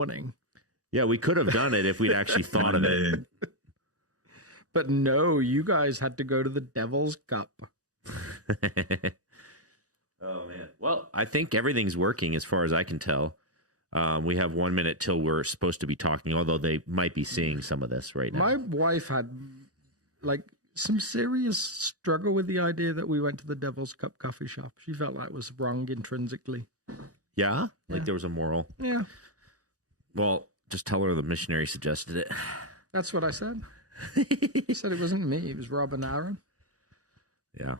morning. Yeah, we could have done it if we'd actually thought of it. But no, you guys had to go to the Devil's Cup. Oh, man. Well, I think everything's working as far as I can tell. We have 1 minute till we're supposed to be talking, although they might be seeing some of this right now. My wife had like some serious struggle with the idea that we went to the Devil's Cup coffee shop. She felt like it was wrong intrinsically. Yeah? Like there was a moral? Yeah. Well, just tell her the missionary suggested it. That's what I said. He said it wasn't me. It was Rob and Aaron. Yeah.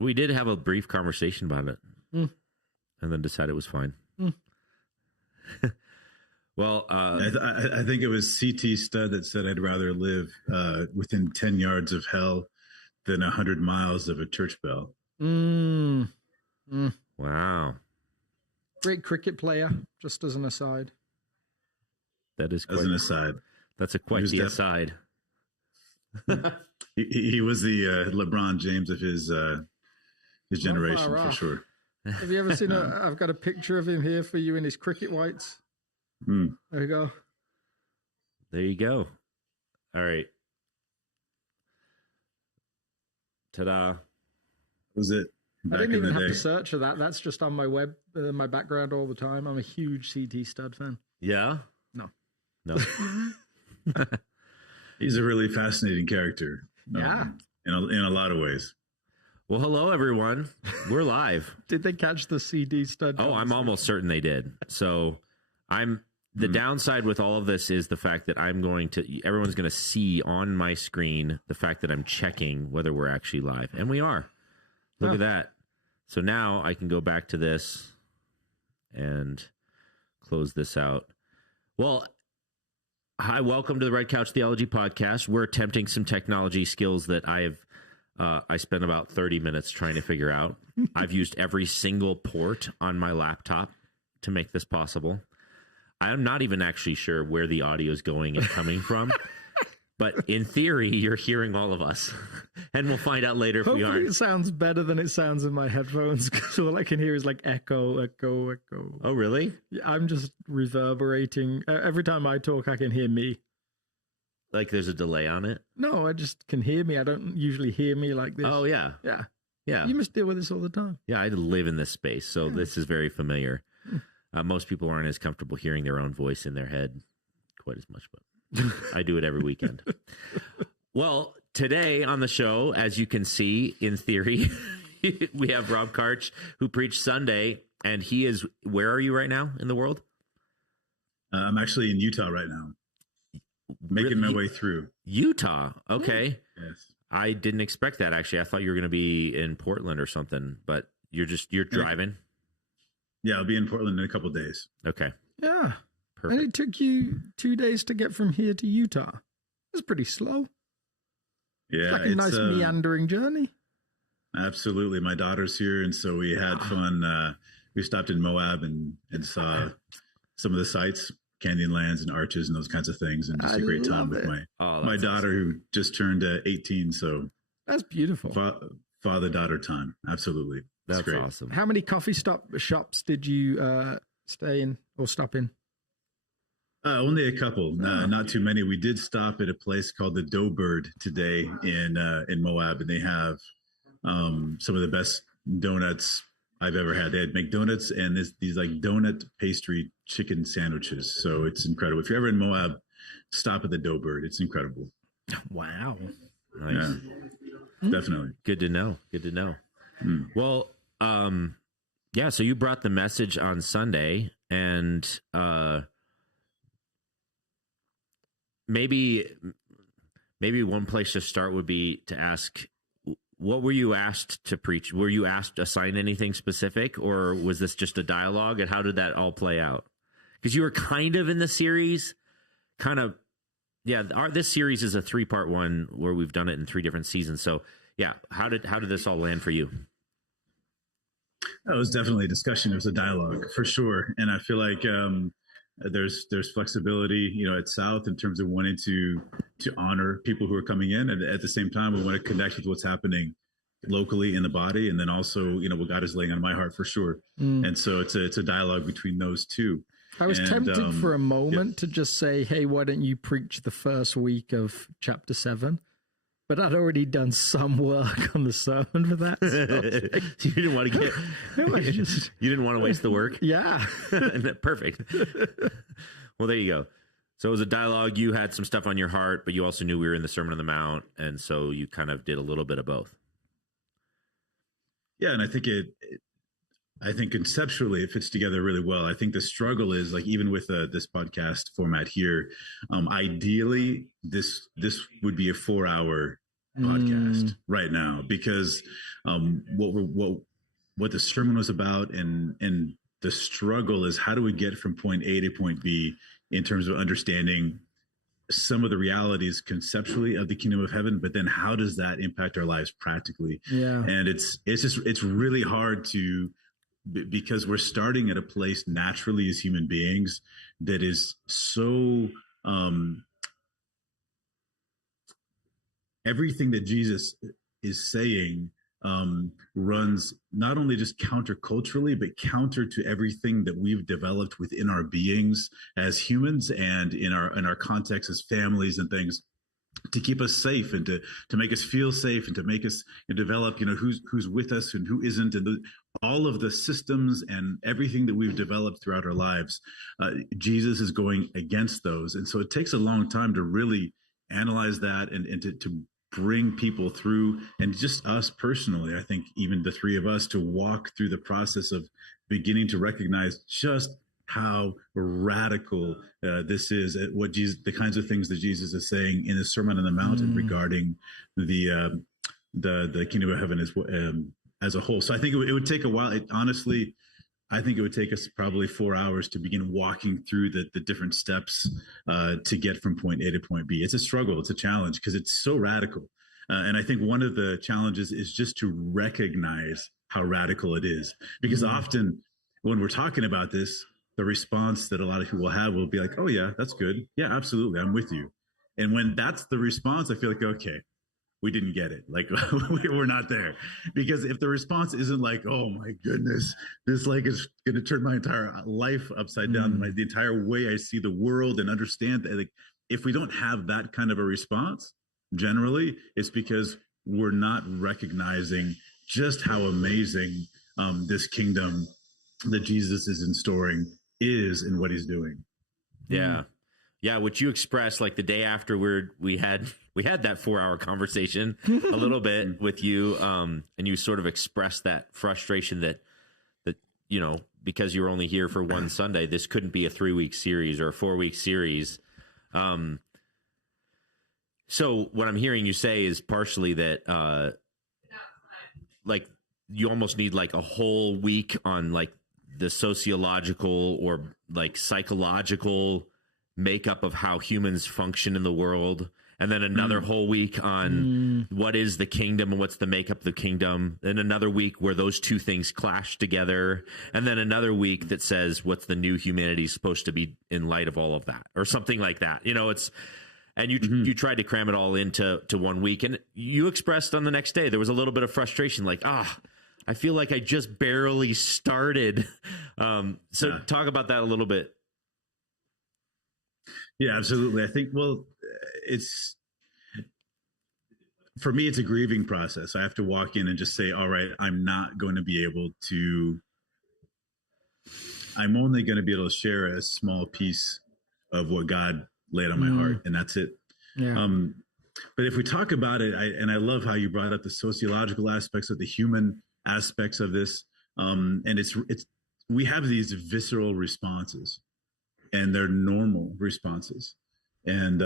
We did have a brief conversation about it and then decided it was fine. Well, I think it was C.T. Studd that said, I'd rather live within 10 yards of hell than 100 miles of a church bell. Wow. Great cricket player, just as an aside. That is quite, as an aside. That's quite the aside. he was the LeBron James of his generation, for sure. Have you ever seen I've got a picture of him here for you in his cricket whites. There you go. There you go. All right. Ta-da. Was it? I didn't even have to search for that. That's just on my my background all the time. I'm a huge C.T. Studd fan. Yeah? No. He's a really fascinating character. Yeah. In a lot of ways. Well, hello, everyone. We're live. Did they catch the C.T. Studd? Oh, I'm almost certain they did. So the downside with all of this is the fact that everyone's going to see on my screen the fact that I'm checking whether we're actually live. And we are. Look at that. So now I can go back to this and close this out. Well, hi, welcome to the Red Couch Theology podcast. We're attempting some technology skills that I spent about 30 minutes trying to figure out. I've used every single port on my laptop to make this possible. I'm not even actually sure where the audio is going and coming from. But in theory, you're hearing all of us. And we'll find out later if we aren't. It sounds better than it sounds in my headphones, because all I can hear is like echo, echo, echo. Oh, really? I'm just reverberating. Every time I talk, I can hear me. Like there's a delay on it? No, I just can hear me. I don't usually hear me like this. Oh, yeah. Yeah. Yeah. You must deal with this all the time. Yeah, I live in this space, so this is very familiar. Most people aren't as comfortable hearing their own voice in their head quite as much, but I do it every weekend. Well, today on the show, as you can see, in theory, we have Rob Karch, who preached Sunday, and he is, where are you right now in the world? I'm actually in Utah right now, making my way through. Utah, okay. Yes. I didn't expect that, actually. I thought you were going to be in Portland or something, but you're driving? Yeah, I'll be in Portland in a couple of days. Okay. Yeah. Perfect. And it took you 2 days to get from here to Utah. It's pretty slow. Yeah. It's like a nice meandering journey. Absolutely. My daughter's here, and so we had fun. We stopped in Moab and saw some of the sites, Canyonlands and Arches and those kinds of things, and just a great time with my daughter, who just turned 18. So that's beautiful. Father-daughter time. Absolutely. That's great. Awesome. How many coffee shops did you stay in or stop in? Only a couple, not too many. We did stop at a place called the Doughbird today in Moab, and they have some of the best donuts I've ever had. They had McDonuts and these like donut pastry chicken sandwiches. So it's incredible. If you're ever in Moab, stop at the Doughbird. It's incredible. Wow. Nice. Yeah, definitely. Good to know. Good to know. Well, yeah, so you brought the message on Sunday, and maybe one place to start would be to ask, what were you asked to preach? Were you assigned anything specific, or was this just a dialogue, and how did that all play out? Because you were kind of in the series, this series is a 3-part one where we've done it in 3 different seasons. So yeah, how did this all land for you? It was definitely a discussion. It was a dialogue for sure. And I feel like there's flexibility, at South in terms of wanting to honor people who are coming in. And at the same time, we want to connect with what's happening locally in the body. And then also, what God is laying on my heart for sure. And so it's a dialogue between those two. I was tempted for a moment to just say, hey, why don't you preach the first week of chapter 7? But I'd already done some work on the sermon for that. So you didn't want to you didn't want to waste the work? Yeah. Perfect. Well, there you go. So it was a dialogue. You had some stuff on your heart, but you also knew we were in the Sermon on the Mount, and so you kind of did a little bit of both. Yeah, and I think conceptually it fits together really well. I think the struggle is, like, even with this podcast format here, ideally this would be a 4-hour podcast right now, because what the sermon was about, and the struggle is, how do we get from point A to point B in terms of understanding some of the realities conceptually of the kingdom of heaven, but then how does that impact our lives practically? Yeah, and it's really hard to, because we're starting at a place naturally as human beings that is so everything that Jesus is saying runs not only just counterculturally, but counter to everything that we've developed within our beings as humans and in our context as families and things, to keep us safe and to make us feel safe and to make us develop, who's with us and who isn't, and all of the systems and everything that we've developed throughout our lives. Jesus is going against those. And so it takes a long time to really analyze that and to bring people through, and just us personally, I think even the three of us, to walk through the process of beginning to recognize just how radical this is, the kinds of things that Jesus is saying in the Sermon on the Mount regarding the kingdom of heaven as a whole. So I think it would take a while. Honestly, I think it would take us probably 4 hours to begin walking through the different steps to get from point A to point B. It's a struggle. It's a challenge because it's so radical. And I think one of the challenges is just to recognize how radical it is, because often when we're talking about this, the response that a lot of people have will be like, oh yeah, that's good. Yeah, absolutely. I'm with you. And when that's the response, I feel like, okay, we didn't get it. Like we're not there. Because if the response isn't like, oh my goodness, this like is going to turn my entire life upside down, the entire way I see the world and understand that, like, if we don't have that kind of a response, generally it's because we're not recognizing just how amazing this kingdom that Jesus is installing is in what he's doing. Yeah. Yeah, which you expressed like the day after we had that 4-hour conversation a little bit with you, and you sort of expressed that frustration that because you were only here for one Sunday, this couldn't be a 3-week series or a 4-week series. So what I'm hearing you say is partially that like you almost need like a whole week on like the sociological or like psychological makeup of how humans function in the world, and then another whole week on what is the kingdom and what's the makeup of the kingdom, then another week where those two things clash together, and then another week that says what's the new humanity supposed to be in light of all of that, or something like that. It's, and you tried to cram it all into 1 week, and you expressed on the next day there was a little bit of frustration, like, I feel like I just barely started. Talk about that a little bit. Yeah, absolutely. I think, for me, it's a grieving process. I have to walk in and just say, all right, I'm only going to be able to share a small piece of what God laid on my heart, and that's it. Yeah. But if we talk about it, I love how you brought up the sociological aspects of the human aspects of this. And we have these visceral responses, and they're normal responses. And,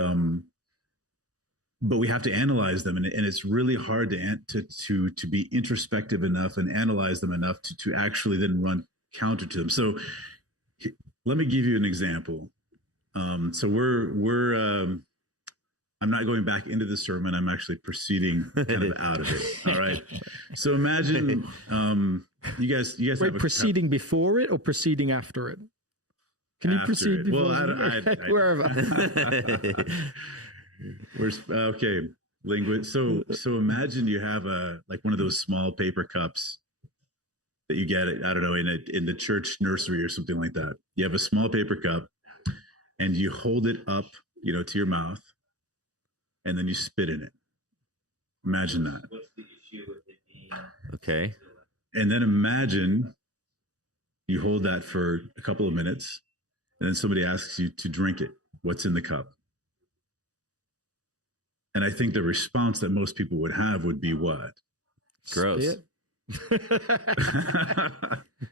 but we have to analyze them, and it's really hard to be introspective enough and analyze them enough to actually then run counter to them. So let me give you an example. So I'm not going back into the sermon. I'm actually proceeding kind of out of it. All right. So imagine you guys wait, have proceeding before it or proceeding after it? Can you proceed before? Well, wherever. Okay, linguist. So imagine you have like one of those small paper cups that you get, I don't know, in the church nursery or something like that. You have a small paper cup and you hold it up, to your mouth, and then you spit in it. Imagine that. Okay. And then imagine you hold that for a couple of minutes, and then somebody asks you to drink it. What's in the cup? And I think the response that most people would have would be what? Gross. Spit.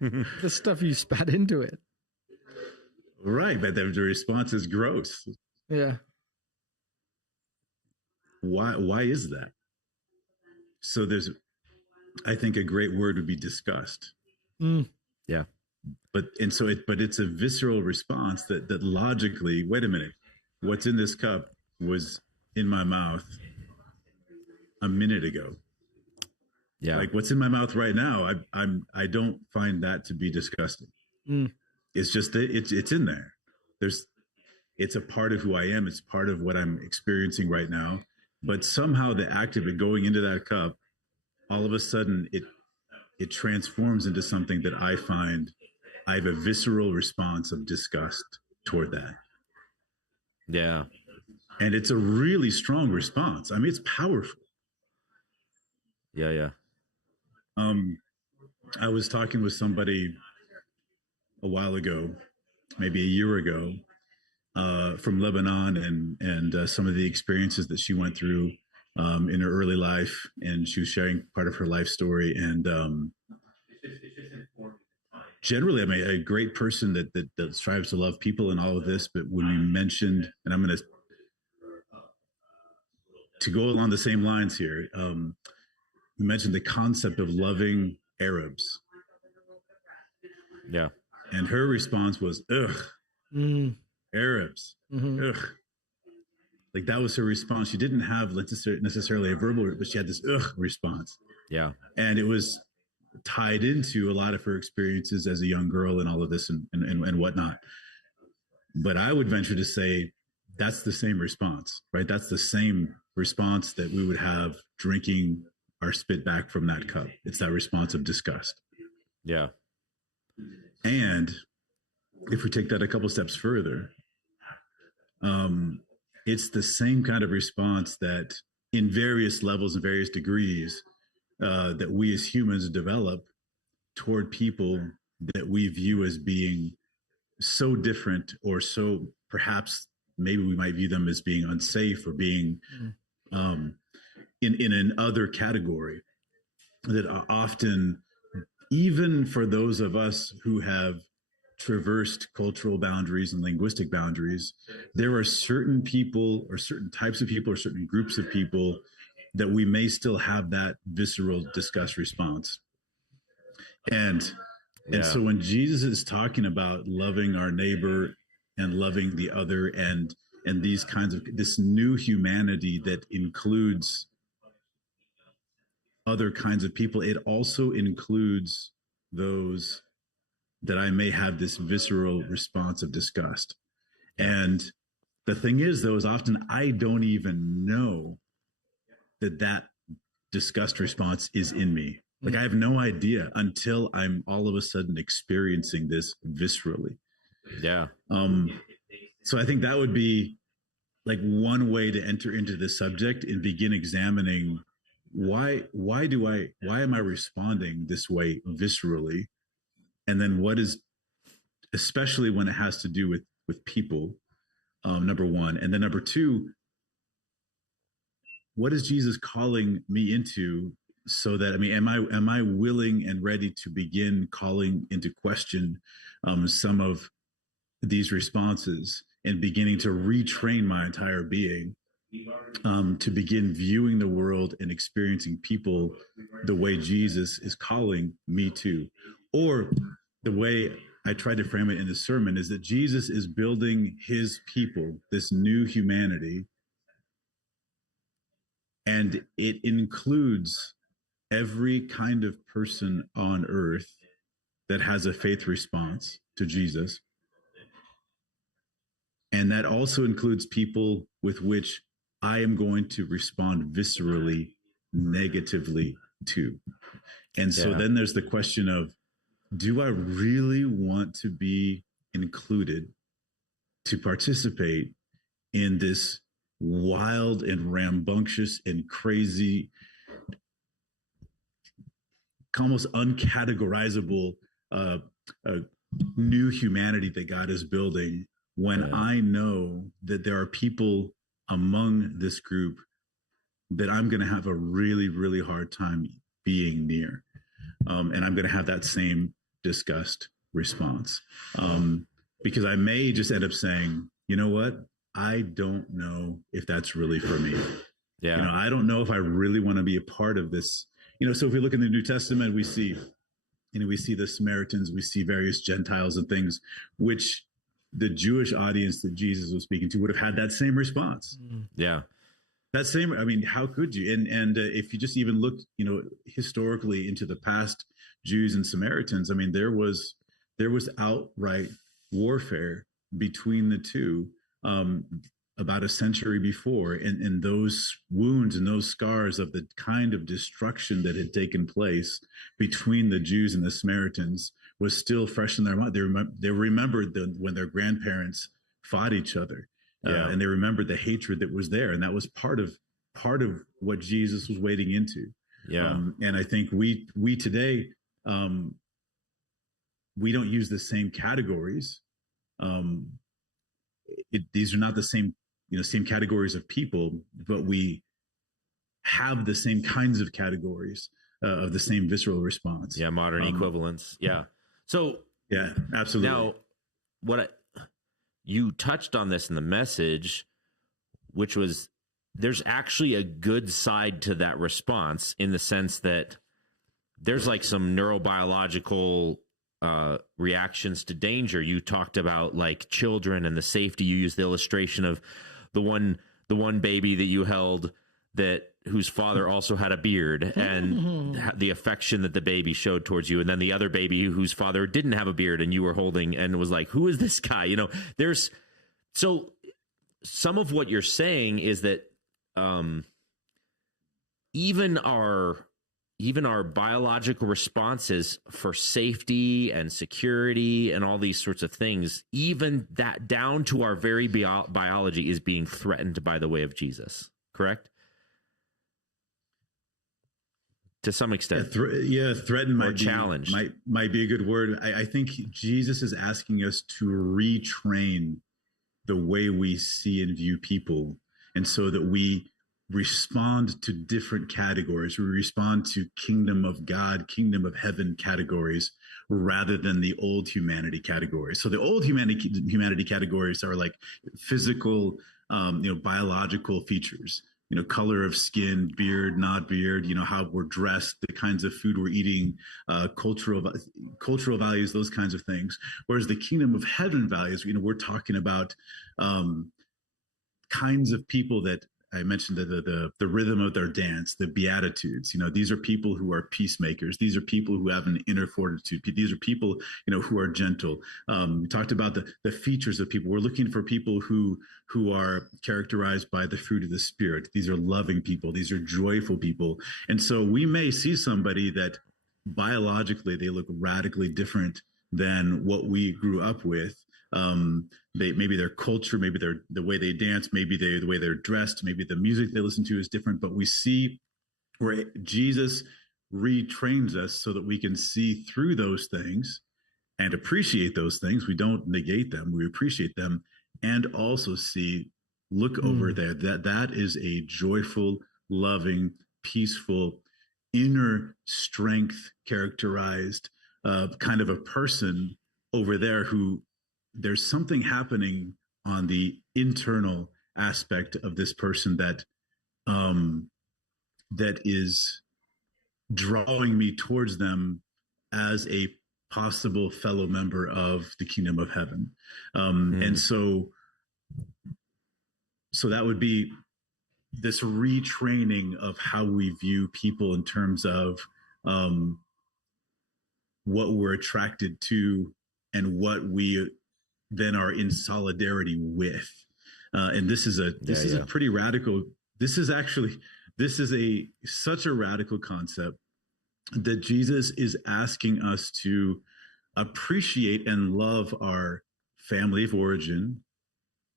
The stuff you spat into it. Right, but the response is gross. Yeah. Why is that? So I think a great word would be disgust. Yeah. But it's a visceral response that logically, wait a minute, what's in this cup was in my mouth a minute ago. Yeah. Like what's in my mouth right now, I don't find that to be disgusting. It's just it's in there. It's a part of who I am. It's part of what I'm experiencing right now. But somehow the act of it going into that cup, all of a sudden it transforms into something that I have a visceral response of disgust toward that. Yeah. And it's a really strong response. I mean, it's powerful. Yeah. Yeah. I was talking with somebody a while ago, maybe a year ago, from Lebanon, and some of the experiences that she went through in her early life, and she was sharing part of her life story. And generally, I mean, a great person that strives to love people and all of this. But when we mentioned, and I'm going to go along the same lines here, we mentioned the concept of loving Arabs. Yeah. And her response was, ugh, Arabs, ugh. Like that was her response. She didn't have necessarily a verbal, but she had this ugh response. Yeah. And it was tied into a lot of her experiences as a young girl and all of this and whatnot. But I would venture to say that's the same response, right? That's the same response that we would have drinking our spit back from that cup. It's that response of disgust. Yeah. And if we take that a couple steps further, it's the same kind of response that in various levels and various degrees that we as humans develop toward people that we view as being so different, or so perhaps maybe we might view them as being unsafe or being in an other category, that often, even for those of us who have traversed cultural boundaries and linguistic boundaries, there are certain people or certain types of people or certain groups of people that we may still have that visceral disgust response. And so when Jesus is talking about loving our neighbor and loving the other, and these kinds of this new humanity that includes other kinds of people, it also includes those that I may have this visceral response of disgust. And the thing is, though, is often I don't even know that disgust response is in me. Like I have no idea until I'm all of a sudden experiencing this viscerally. Yeah. So I think that would be like one way to enter into the subject and begin examining why am I responding this way viscerally? And then what is, especially when it has to do with people, number one, and then number two, what is Jesus calling me into? So that, I mean, am I willing and ready to begin calling into question some of these responses and beginning to retrain my entire being to begin viewing the world and experiencing people the way Jesus is calling me to? Or the way I tried to frame it in the sermon is that Jesus is building his people, this new humanity, and it includes every kind of person on earth that has a faith response to Jesus. And that also includes people with which I am going to respond viscerally, negatively to. And so then there's the question of, do I really want to be included to participate in this wild and rambunctious and crazy, almost uncategorizable uh, uh, new humanity that God is building, when I know that there are people among this group that I'm going to have a really, really hard time being near. And I'm going to have that same disgust response. Because I may just end up saying, you know what? I don't know if that's really for me. Yeah. You know, I don't know if I really want to be a part of this. You know, so if we look in the New Testament, we see, you know, we see the Samaritans, we see various Gentiles and things, which the Jewish audience that Jesus was speaking to would have had that same response. Yeah. That same, I mean, how could you? And if you just even look, you know, historically into the past Jews and Samaritans, I mean, there was outright warfare between the two about a century before, and those wounds and those scars of the kind of destruction that had taken place between the Jews and the Samaritans was still fresh in their mind. They remembered when their grandparents fought each other. And they remembered the hatred that was there, and that was part of what Jesus was wading into. And I think we today we don't use the same categories. These are not the same categories of people, but we have the same kinds of categories of the same visceral response. Yeah, modern equivalents. Yeah. So yeah, absolutely. Now, you touched on this in the message, which was there's actually a good side to that response, in the sense that there's like some neurobiological reactions to danger. You talked about like children and the safety. You used the illustration of the one baby that you held whose father also had a beard, and the affection that the baby showed towards you, and then the other baby whose father didn't have a beard and you were holding, and was like, who is this guy? You know, so some of what you're saying is that even our biological responses for safety and security and all these sorts of things, even that down to our very biology, is being threatened by the way of Jesus, correct? To some extent. Threatened might be challenged. Might be a good word. I think Jesus is asking us to retrain the way we see and view people, and so that we respond to different categories. We respond to kingdom of God, kingdom of heaven categories, rather than the old humanity categories. So the old humanity categories are like physical, biological features. You know, color of skin, beard, not beard, you know, how we're dressed, the kinds of food we're eating, cultural values, those kinds of things. Whereas the kingdom of heaven values, you know, we're talking about kinds of people that I mentioned, the rhythm of their dance, the Beatitudes. You know, these are people who are peacemakers. These are people who have an inner fortitude. These are people, you know, who are gentle. We talked about the features of people. We're looking for people who are characterized by the fruit of the Spirit. These are loving people. These are joyful people. And so we may see somebody that biologically they look radically different than what we grew up with. Maybe their culture, maybe the way they dance, maybe the way they're dressed, maybe the music they listen to is different. But we see where Jesus retrains us so that we can see through those things and appreciate those things. We don't negate them, we appreciate them, and also look over there, that is a joyful, loving, peaceful, inner strength characterized kind of a person over there, who there's something happening on the internal aspect of this person that is drawing me towards them as a possible fellow member of the kingdom of heaven. And so that would be this retraining of how we view people in terms of what we're attracted to and what we then are in solidarity with. And this is a pretty radical. This is such a radical concept that Jesus is asking us to appreciate and love our family of origin,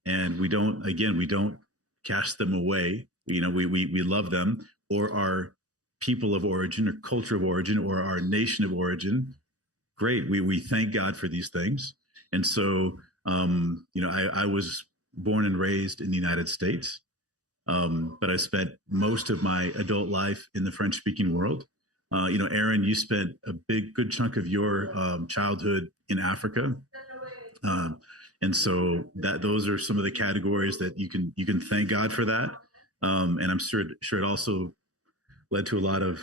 and we don't cast them away. We love them, or our people of origin, or culture of origin, or our nation of origin. Great. We thank God for these things. And so, I was born and raised in the United States, but I spent most of my adult life in the French-speaking world. Aaron, you spent a good chunk of your childhood in Africa. And so those are some of the categories that you can thank God for that. And I'm sure it also led to a lot of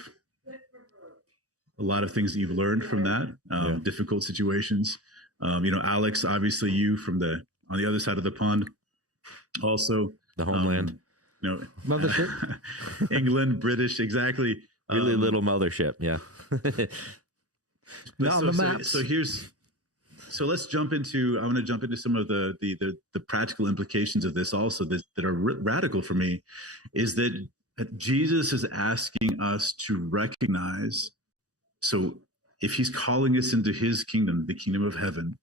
things that you've learned from that, difficult situations. Alex, obviously you on the other side of the pond, also the homeland, mothership, England, British, exactly. Really little mothership. Yeah. Not on the maps. So let's jump into, I want to jump into some of the practical implications of this also that are radical for me, is that Jesus is asking us to recognize, so if he's calling us into his kingdom, the kingdom of heaven,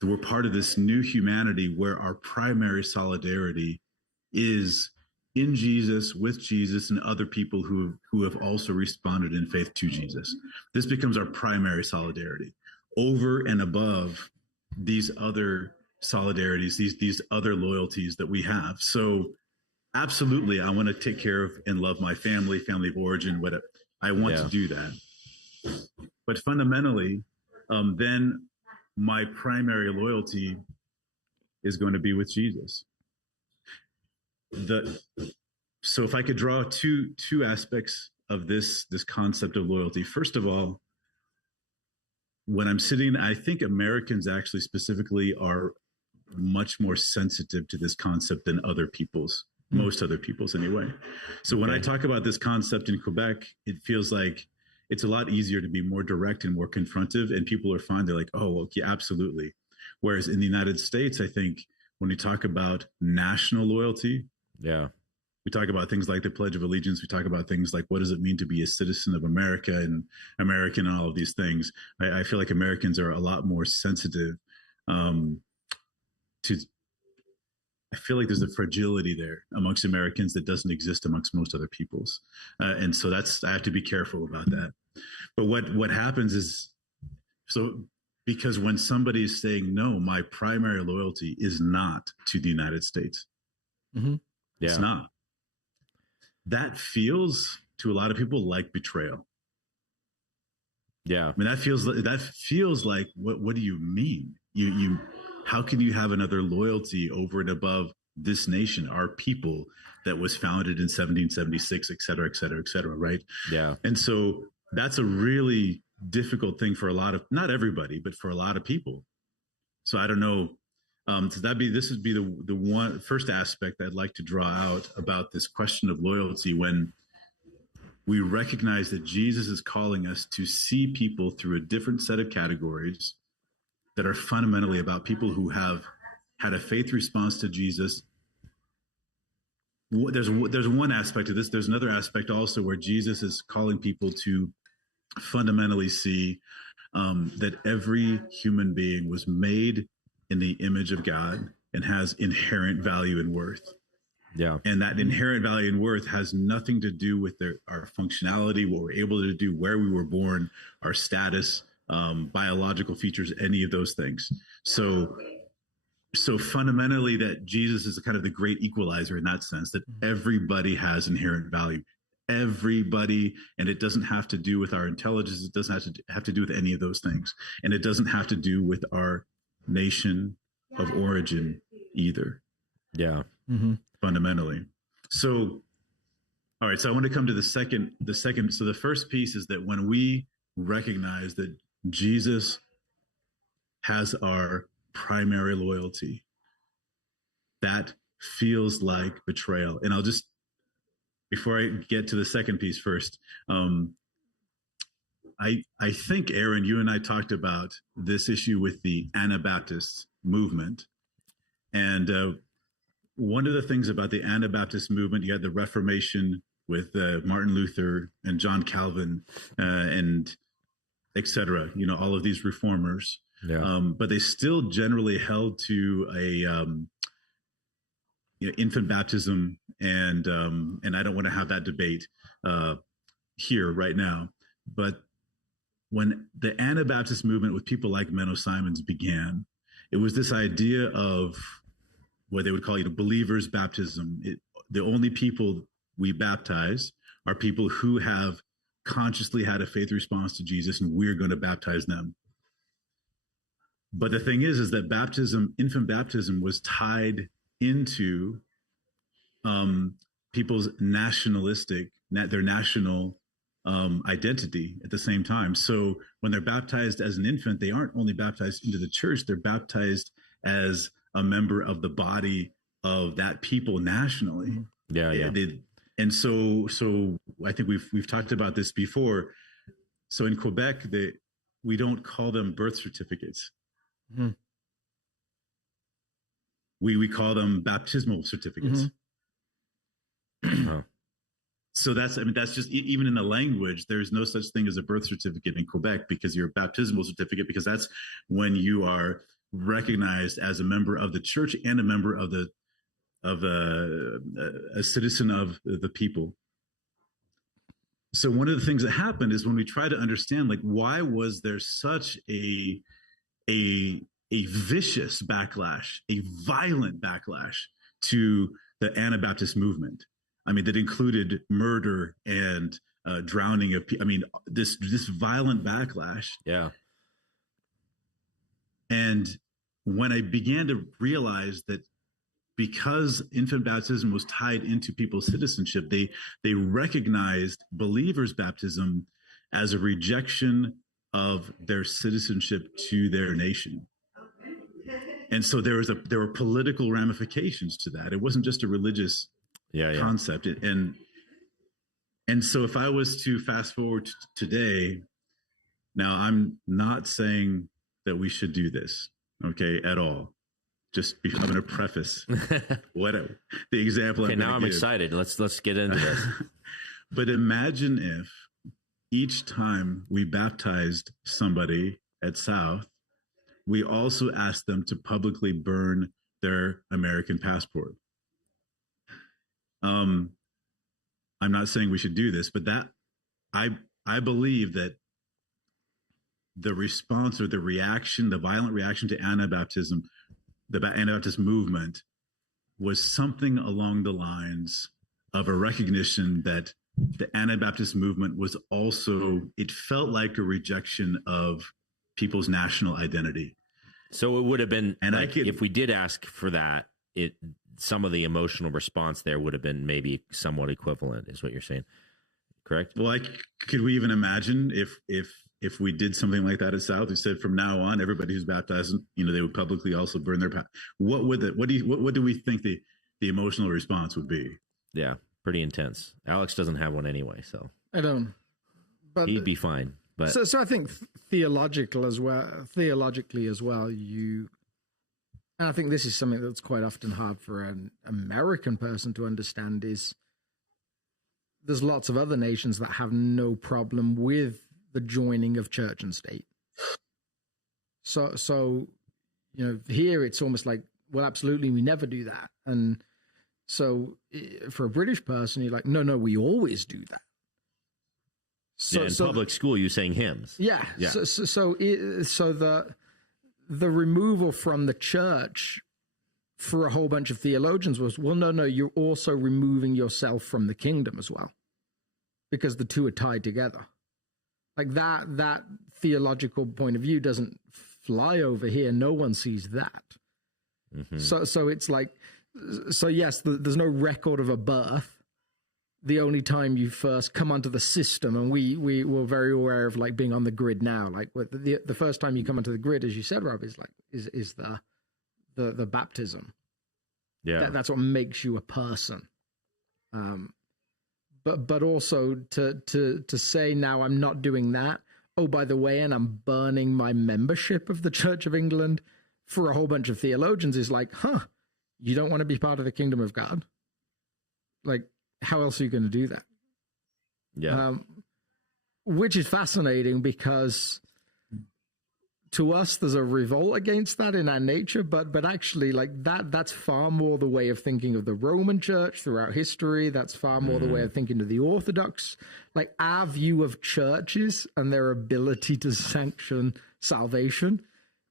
that we're part of this new humanity where our primary solidarity is in Jesus, with Jesus, and other people who have also responded in faith to Jesus. This becomes our primary solidarity over and above these other solidarities, these other loyalties that we have. So absolutely, I want to take care of and love my family of origin, whatever. I want to do that. But fundamentally, then my primary loyalty is going to be with Jesus. So if I could draw two aspects of this concept of loyalty. First of all, when I'm sitting, I think Americans actually specifically are much more sensitive to this concept than other peoples, most other peoples anyway. So when I talk about this concept in Quebec, it feels like it's a lot easier to be more direct and more confrontive, and people are fine. They're like, oh, okay, absolutely. Whereas in the United States, I think when we talk about national loyalty, we talk about things like the Pledge of Allegiance. We talk about things like, what does it mean to be a citizen of America and American and all of these things. I feel like Americans are a lot more sensitive to, I feel like there's a fragility there amongst Americans that doesn't exist amongst most other peoples. And so I have to be careful about that. But what happens is, because when somebody is saying, no, my primary loyalty is not to the United States. Mm-hmm. Yeah. It's not. That feels to a lot of people like betrayal. Yeah. I mean, that feels like, what do you mean? You how can you have another loyalty over and above this nation, our people that was founded in 1776, et cetera, et cetera, et cetera, right? Yeah. And so that's a really difficult thing for not everybody, but for a lot of people. So I don't know. So this would be the one first aspect I'd like to draw out about this question of loyalty, when we recognize that Jesus is calling us to see people through a different set of categories that are fundamentally about people who have had a faith response to Jesus. There's one aspect of this. There's another aspect also where Jesus is calling people to fundamentally see that every human being was made in the image of God and has inherent value and worth. Yeah. And that inherent value and worth has nothing to do with our functionality, what we're able to do, where we were born, our status, biological features, any of those things. So fundamentally, that Jesus is kind of the great equalizer in that sense, that everybody has inherent value. Everybody, and it doesn't have to do with our intelligence. It doesn't have to do with any of those things. And it doesn't have to do with our nation of origin either. Yeah. Mm-hmm. Fundamentally. So, all right. So I want to come to the second. So the first piece is that when we recognize that Jesus has our primary loyalty, that feels like betrayal. And I'll just, before I get to the second piece first, I think, Aaron, you and I talked about this issue with the Anabaptist movement. And one of the things about the Anabaptist movement, you had the Reformation with Martin Luther and John Calvin and et cetera, all of these reformers. Yeah. But they still generally held to a infant baptism, and I don't want to have that debate here right now. But when the Anabaptist movement with people like Menno Simons began, it was this idea of what they would call believers baptism. The only people we baptize are people who have consciously had a faith response to Jesus, and we're going to baptize them. But the thing is that baptism, infant baptism, was tied into people's their national identity at the same time. So when they're baptized as an infant, they aren't only baptized into the church, they're baptized as a member of the body of that people nationally. Yeah. And so I think we've talked about this before. So in Quebec, we don't call them birth certificates. Mm-hmm. We call them baptismal certificates. Mm-hmm. So that's just, even in the language, there's no such thing as a birth certificate in Quebec, because you're a baptismal certificate, because that's when you are recognized as a member of the church and a member of a citizen of the people. So one of the things that happened is when we try to understand, like, why was there such a vicious backlash, a violent backlash to the Anabaptist movement? I mean, that included murder and drowning of people. I mean, this violent backlash. Yeah. And when I began to realize that because infant baptism was tied into people's citizenship, they recognized believers' baptism as a rejection of their citizenship to their nation. And so there were political ramifications to that. It wasn't just a religious concept. And so if I was to fast forward to today, now I'm not saying that we should do this, okay, at all. I'm going to preface the example. Okay, now I'm excited. Let's get into this. But imagine if each time we baptized somebody at South, we also asked them to publicly burn their American passport. I'm not saying we should do this, but that I believe that the response or the reaction, the violent reaction to Anabaptism, the Anabaptist movement, was something along the lines of a recognition that the Anabaptist movement was also, it felt like a rejection of people's national identity. So it would have been, and like, if we did ask for that, some of the emotional response there would have been maybe somewhat equivalent, is what you're saying, correct? Well, could we even imagine if we did something like that at South? We said from now on, everybody who's baptized, they would publicly also burn their what do we think the emotional response would be? Yeah, pretty intense. Alex doesn't have one anyway, so I don't. But he'd be fine. But so I think theologically as well, and I think this is something that's quite often hard for an American person to understand, is there's lots of other nations that have no problem with the joining of church and state. So here it's almost like, well, absolutely, we never do that. And so for a British person, you're like, no, we always do that. So, in public school, you sang hymns. Yeah. So the removal from the church for a whole bunch of theologians was, well, no, you're also removing yourself from the kingdom as well, because the two are tied together. Like that theological point of view doesn't fly over here. No one sees that. Mm-hmm. So it's like, so yes, there's no record of a birth. The only time you first come onto the system, and we were very aware of, like, being on the grid now. Like, the first time you come onto the grid, as you said, Rob, is the baptism. Yeah, that's what makes you a person. But also to say, now I'm not doing that. Oh, by the way, and I'm burning my membership of the Church of England, for a whole bunch of theologians is like, you don't want to be part of the kingdom of God? Like, how else are you going to do that? Yeah. Which is fascinating, because to us, there's a revolt against that in our nature, but actually, like that's far more the way of thinking of the Roman Church throughout history. That's far more the way of thinking of the Orthodox. Like our view of churches and their ability to sanction salvation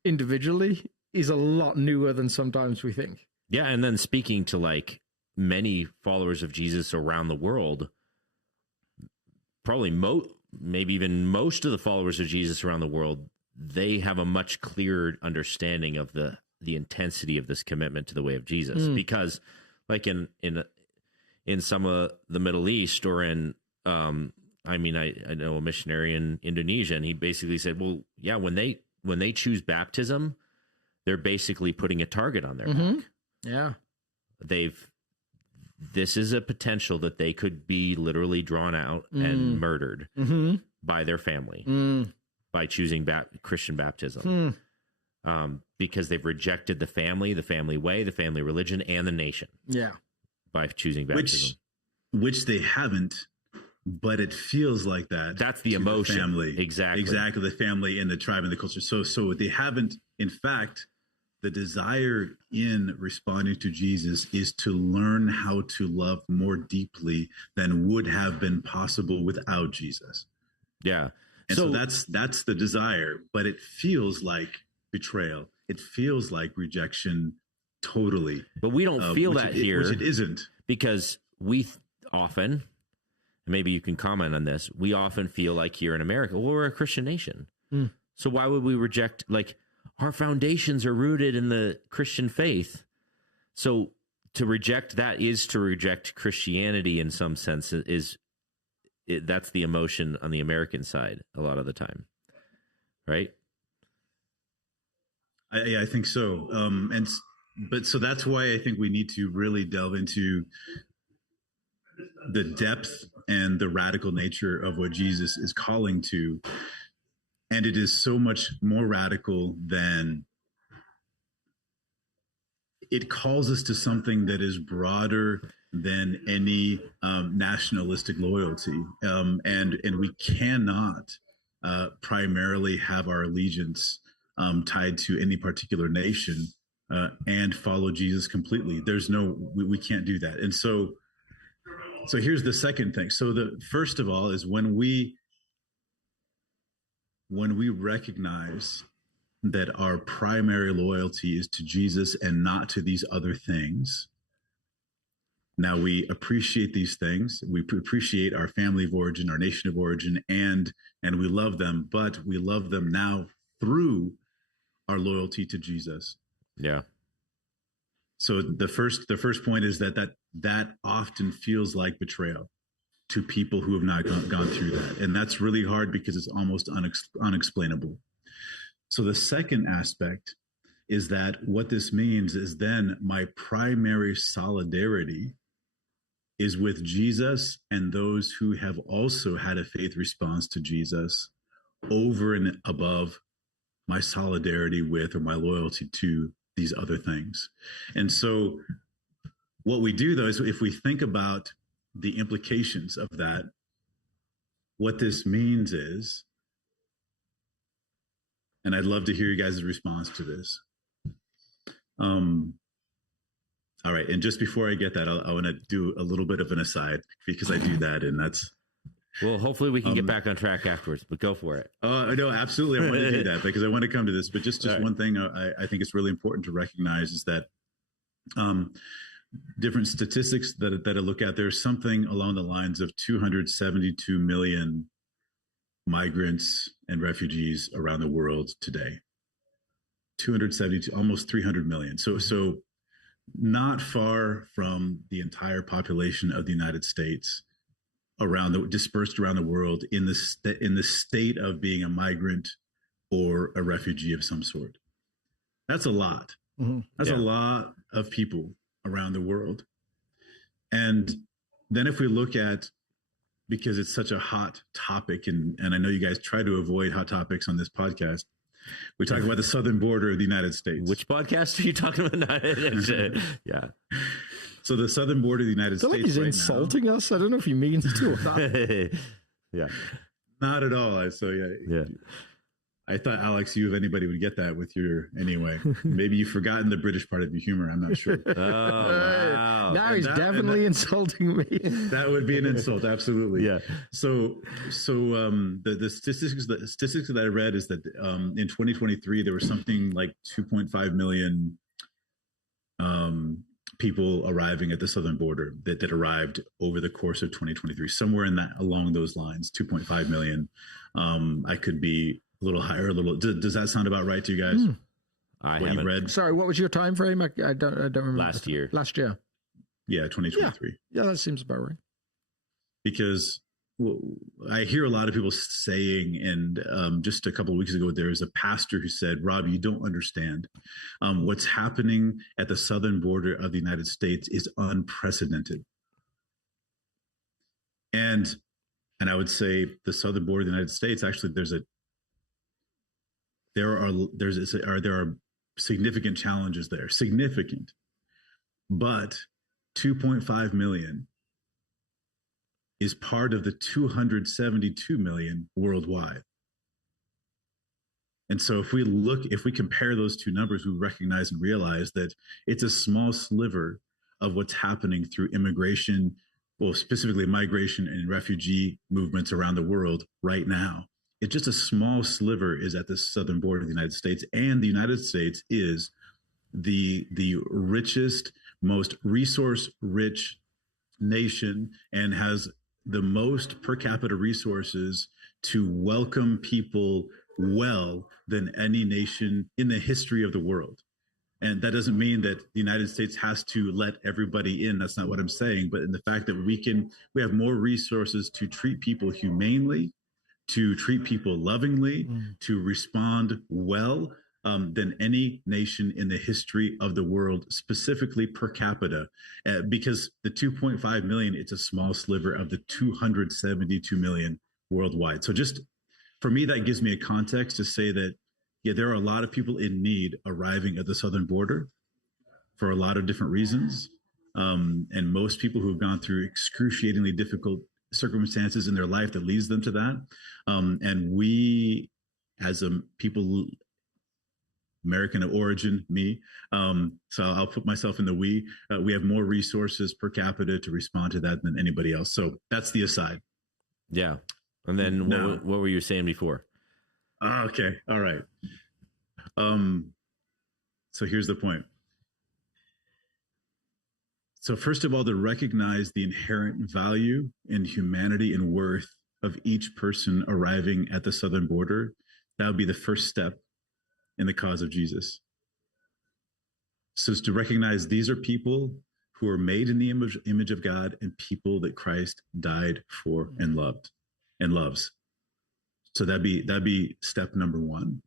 individually is a lot newer than sometimes we think. Yeah, and then speaking to like many followers of Jesus around the world, probably maybe even most of the followers of Jesus around the world, they have a much clearer understanding of the intensity of this commitment to the way of Jesus. Because like in some of the Middle East or in, I know a missionary in Indonesia, and he basically said, well, yeah, when they choose baptism, they're basically putting a target on their back. Yeah. This is a potential that they could be literally drawn out and murdered by their family by choosing Christian baptism, because they've rejected the family way, the family religion, and the nation. Yeah, by choosing baptism, which they haven't, but it feels like that. That's the emotion, the family, exactly, the family and the tribe and the culture. So they haven't. In fact, the desire in responding to Jesus is to learn how to love more deeply than would have been possible without Jesus. Yeah. And so that's the desire, but it feels like betrayal. It feels like rejection totally. But we don't feel that here. Which it isn't. Because we often, and maybe you can comment on this, we often feel like here in America, well, we're a Christian nation. So why would we reject, like, our foundations are rooted in the Christian faith. So to reject that is to reject Christianity in some sense. That's the emotion on the American side a lot of the time, right? I think so. So that's why I think we need to really delve into the depth and the radical nature of what Jesus is calling to. And it is so much more radical than it calls us to something that is broader than any nationalistic loyalty. And we cannot primarily have our allegiance tied to any particular nation and follow Jesus completely. We can't do that. And so here's the second thing. So the first of all is when we recognize that our primary loyalty is to Jesus and not to these other things. Now we appreciate these things. We appreciate our family of origin, our nation of origin, and we love them, but we love them now through our loyalty to Jesus. Yeah. So the first point is that often feels like betrayal to people who have not gone through that. And that's really hard because it's almost unexplainable. So the second aspect is that what this means is then my primary solidarity is with Jesus and those who have also had a faith response to Jesus over and above my solidarity with or my loyalty to these other things. And so what we do, though, is if we think about the implications of that, what this means is, and I'd love to hear you guys' response to this. All right, and just before I get that, I want to do a little bit of an aside because I do that, and that's. Well, hopefully we can get back on track afterwards, but go for it. No, absolutely, I want to do that because I want to come to this. But just right. One thing I think it's really important to recognize is that different statistics that I look at, there's something along the lines of 272 million migrants and refugees around the world today. 272, almost 300 million. So not far from the entire population of the United States, dispersed around the world in the state of being a migrant or a refugee of some sort. That's a lot. Mm-hmm. That's a lot of people around the world. And then if we look at, because it's such a hot topic, and I know you guys try to avoid hot topics on this podcast, we talk about the southern border of the United States. Which podcast are you talking about? Yeah. So the southern border of the United States. Like he's insulting us. I don't know if he means to or not. Yeah. Not at all. So yeah. I thought, Alex, you, if anybody, would get that with your, anyway. Maybe you've forgotten the British part of your humor. I'm not sure. Oh, wow. Now he's definitely insulting me. That would be an insult. Absolutely. Yeah. So the statistics that I read is that in 2023, there was something like 2.5 million people arriving at the southern border that arrived over the course of 2023, somewhere in that, along those lines, 2.5 million. I could be a little higher, a little. Does that sound about right to you guys? I what haven't you read? Sorry, what was your time frame? I don't remember. last year. Last year. Yeah, 2023. Yeah, that seems about right. Because I hear a lot of people saying, and just a couple of weeks ago, there was a pastor who said, "Rob, you don't understand. What's happening at the southern border of the United States is unprecedented." And I would say the southern border of the United States, actually, there are significant challenges there, significant, but 2.5 million is part of the 272 million worldwide. And so if we compare those two numbers, we recognize and realize that it's a small sliver of what's happening through immigration, well, specifically migration and refugee movements around the world right now. It's just a small sliver is at the southern border of the United States. And the United States is the richest, most resource-rich nation and has the most per capita resources to welcome people well than any nation in the history of the world. And that doesn't mean that the United States has to let everybody in. That's not what I'm saying. But in the fact that we have more resources to treat people humanely, to treat people lovingly, to respond well than any nation in the history of the world, specifically per capita, because the 2.5 million, it's a small sliver of the 272 million worldwide. So just for me, that gives me a context to say that, yeah, there are a lot of people in need arriving at the southern border for a lot of different reasons. And most people who have gone through excruciatingly difficult circumstances in their life that leads them to that. And we, as a people, American of origin, me, so I'll put myself in the we have more resources per capita to respond to that than anybody else. So that's the aside. Yeah. And then what were you saying before? Okay. All right. So here's the point. So first of all, to recognize the inherent value and humanity and worth of each person arriving at the southern border, that would be the first step in the cause of Jesus. So it's to recognize these are people who are made in the image of God and people that Christ died for and loved and loves. So that'd be step number one.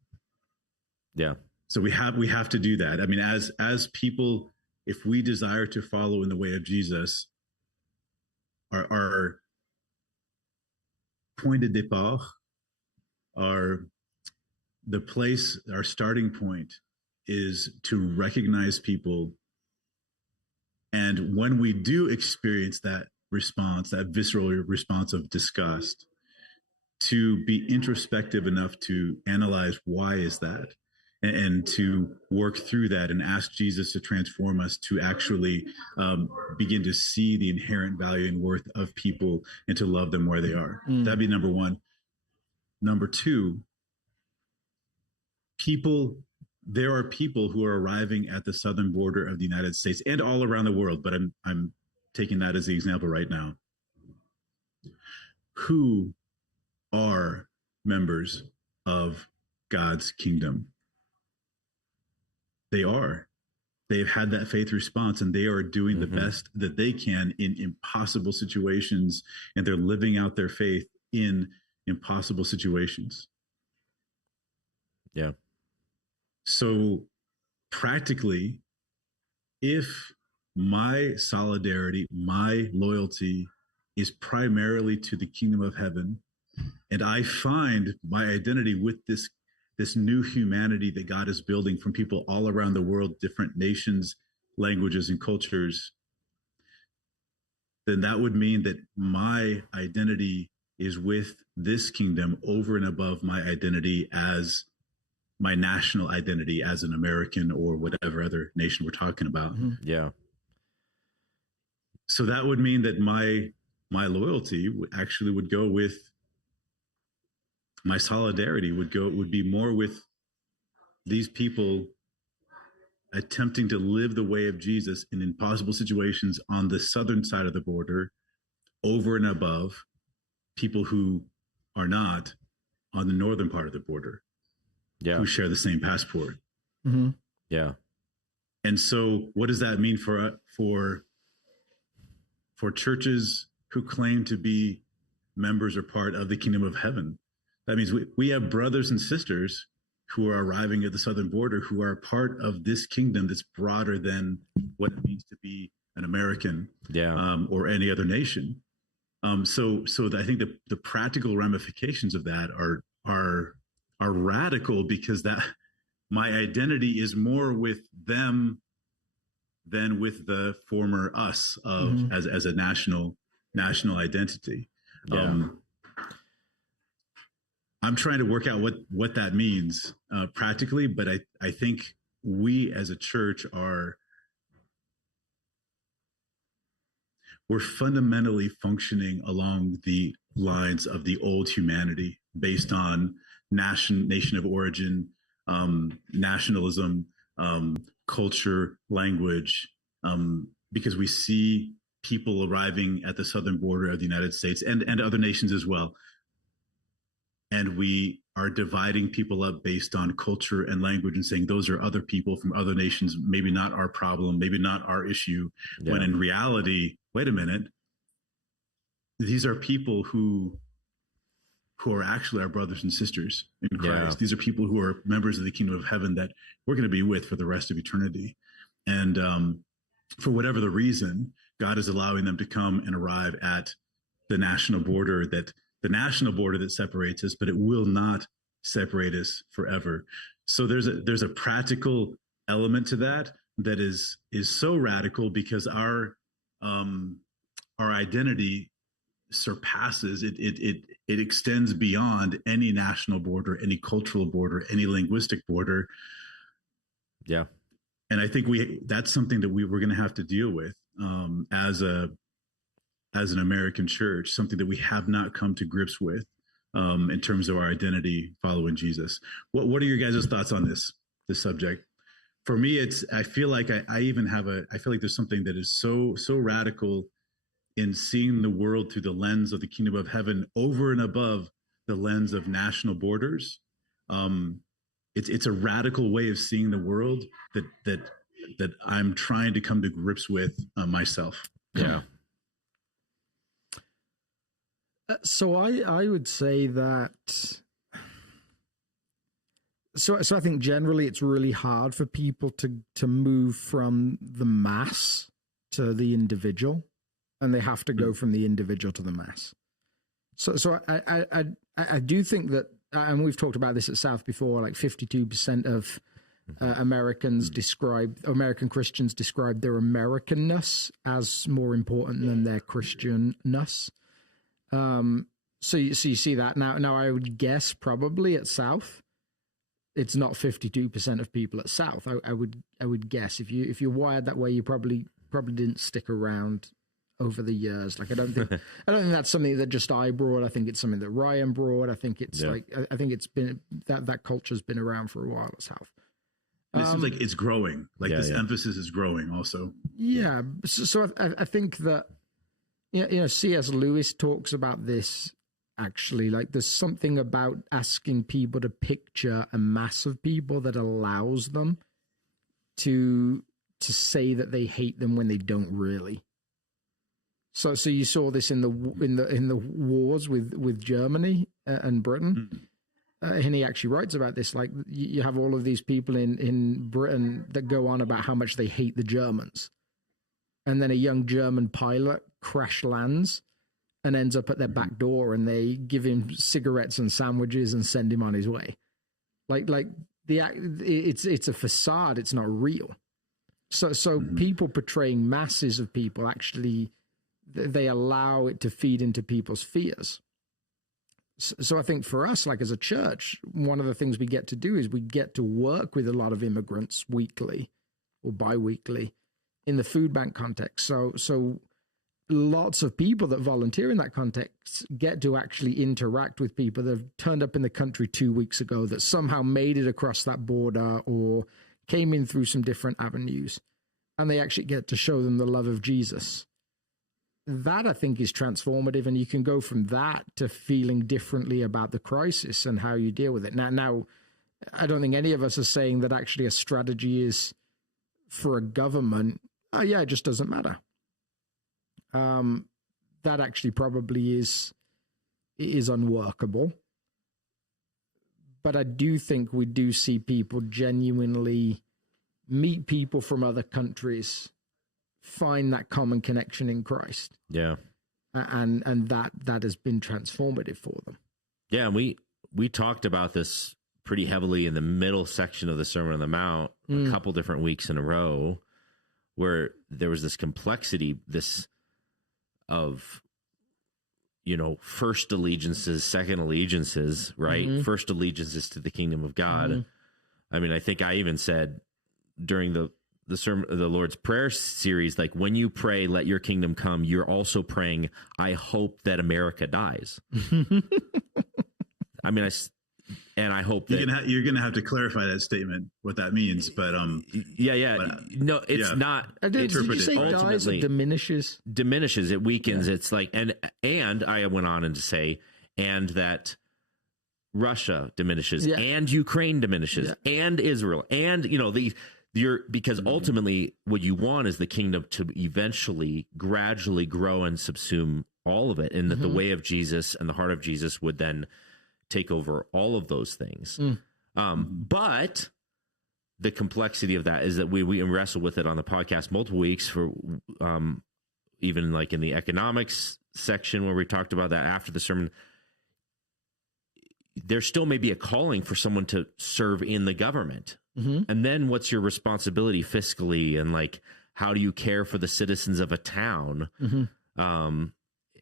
Yeah. So we have to do that. I mean, as people, if we desire to follow in the way of Jesus, our point de départ, our starting point is to recognize people. And when we do experience that response, that visceral response of disgust, to be introspective enough to analyze why is that, and to work through that and ask Jesus to transform us to actually begin to see the inherent value and worth of people and to love them where they are. That'd be number one. Number two, there are people who are arriving at the southern border of the United States and all around the world, but I'm taking that as the example right now, who are members of God's kingdom. They've had that faith response, and they are doing the best that they can in impossible situations, and they're living out their faith in impossible situations. Yeah. So practically, if my solidarity, my loyalty is primarily to the kingdom of heaven, and I find my identity with this new humanity that God is building from people all around the world, different nations, languages, and cultures, then that would mean that my identity is with this kingdom over and above my identity as my national identity as an American or whatever other nation we're talking about. Mm-hmm. Yeah. So that would mean that my loyalty would go with, my solidarity would be more with these people attempting to live the way of Jesus in impossible situations on the southern side of the border, over and above people who are not on the northern part of the border, who share the same passport. Mm-hmm. Yeah. And so what does that mean for churches who claim to be members or part of the kingdom of heaven? That means we have brothers and sisters who are arriving at the southern border who are part of this kingdom that's broader than what it means to be an American, or any other nation. So I think the practical ramifications of that are radical, because that my identity is more with them than with the former us of as a national identity. Yeah. I'm trying to work out what that means practically, but I think we as a church we're fundamentally functioning along the lines of the old humanity, based on nation of origin, nationalism, culture, language, because we see people arriving at the southern border of the United States and other nations as well. And we are dividing people up based on culture and language and saying those are other people from other nations, maybe not our problem, maybe not our issue. Yeah. When in reality, wait a minute, these are people who are actually our brothers and sisters in Christ. Yeah. These are people who are members of the kingdom of heaven that we're going to be with for the rest of eternity. And for whatever the reason, God is allowing them to come and arrive at the national border that separates us, but it will not separate us forever. So there's a practical element to that is so radical, because our identity surpasses it extends beyond any national border, any cultural border, any linguistic border. Yeah. And I think that's something that we're going to have to deal with as an American church, something that we have not come to grips with in terms of our identity following Jesus. What are your guys' thoughts on this subject? For me, I feel like I feel like there's something that is so radical in seeing the world through the lens of the kingdom of heaven over and above the lens of national borders. It's a radical way of seeing the world that I'm trying to come to grips with myself. Yeah. So I would say that. So I think generally it's really hard for people to move from the mass to the individual, and they have to go from the individual to the mass. So I do think that, and we've talked about this at South before, like 52% of American Christians describe their Americanness as more important than their Christianness. So you see that now I would guess probably at South, it's not 52% of people at South. I would guess if you're wired that way, you probably didn't stick around over the years. Like I don't think that's something that just I brought. I think it's something that Ryan brought. I think it's I think it's been that culture's been around for a while at South. It seems like it's growing. Like this emphasis is growing also. Yeah. So I think that, C.S. Lewis talks about this actually. Like there's something about asking people to picture a mass of people that allows them to say that they hate them when they don't really. So you saw this in the wars with Germany and Britain. Mm-hmm. And he actually writes about this, like you have all of these people in Britain that go on about how much they hate the Germans. And then a young German pilot crash lands and ends up at their back door, and they give him cigarettes and sandwiches and send him on his way. It's a facade. It's not real. So people portraying masses of people, actually, they allow it to feed into people's fears. So I think for us, like as a church, one of the things we get to do is we get to work with a lot of immigrants weekly or bi-weekly in the food bank context. So lots of people that volunteer in that context get to actually interact with people that have turned up in the country 2 weeks ago that somehow made it across that border or came in through some different avenues, and they actually get to show them the love of Jesus. That, I think, is transformative, and you can go from that to feeling differently about the crisis and how you deal with it. Now, I don't think any of us are saying that actually a strategy is for a government, oh yeah, it just doesn't matter. That actually probably is unworkable. But I do think we do see people genuinely meet people from other countries, find that common connection in Christ. Yeah. And that has been transformative for them. Yeah, we talked about this pretty heavily in the middle section of the Sermon on the Mount a couple different weeks in a row, where there was this complexity, of, first allegiances, second allegiances, right? Mm-hmm. First allegiances to the kingdom of God. Mm-hmm. I mean, I think I even said during the sermon, the Lord's Prayer series, like when you pray, let your kingdom come, you're also praying, I hope that America dies. I mean, I hope that you're gonna have to clarify that statement, what that means. But no, it's not. Did you say dies or diminishes? Diminishes. It weakens. Yeah. It's like and I went on and to say and that Russia diminishes, and Ukraine diminishes, and Israel, and because ultimately what you want is the kingdom to eventually gradually grow and subsume all of it, and that the way of Jesus and the heart of Jesus would then take over all of those things. But the complexity of that is that we wrestle with it on the podcast multiple weeks for even like in the economics section where we talked about that after the sermon. There still may be a calling for someone to serve in the government. And then what's your responsibility fiscally, and like how do you care for the citizens of a town?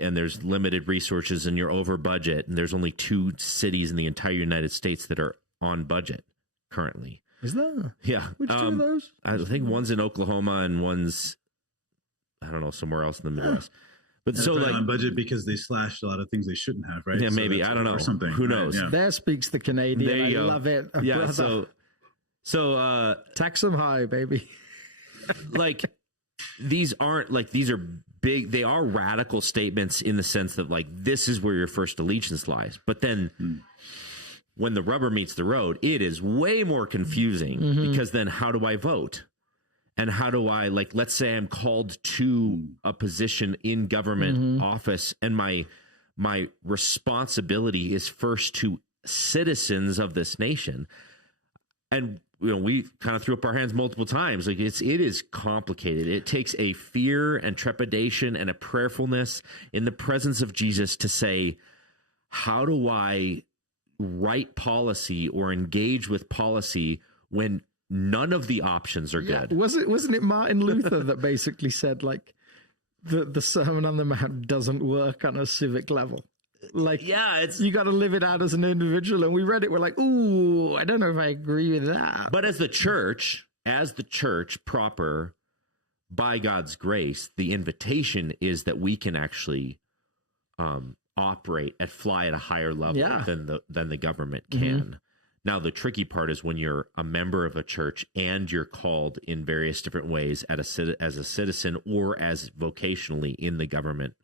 And there's limited resources and you're over budget, and there's only 2 cities in the entire United States that are on budget currently. Is there? Yeah. Which 2 of those? I think one's in Oklahoma and one's, I don't know, somewhere else in the Midwest. But so like on budget because they slashed a lot of things they shouldn't have, right? Yeah, maybe. I don't know. Or something. Who knows? Right? Yeah. There speaks the Canadian. There you I go. love it. Yeah. Brother. So tax them high, baby. Like these are big, they are radical statements in the sense that like this is where your first allegiance lies. But then when the rubber meets the road, it is way more confusing because then how do I vote? And how do I, like, let's say I'm called to a position in government office, and my responsibility is first to citizens of this nation. And we kind of threw up our hands multiple times. Like it is complicated. It takes a fear and trepidation and a prayerfulness in the presence of Jesus to say, how do I write policy or engage with policy when none of the options are good? Wasn't it Martin Luther that basically said like the Sermon on the Mount doesn't work on a civic level? Like, you got to live it out as an individual. And we read it, we're like, ooh, I don't know if I agree with that. But as the church proper, by God's grace, the invitation is that we can actually operate and fly at a higher level than the government can. Now, the tricky part is when you're a member of a church and you're called in various different ways as a citizen or as vocationally in the government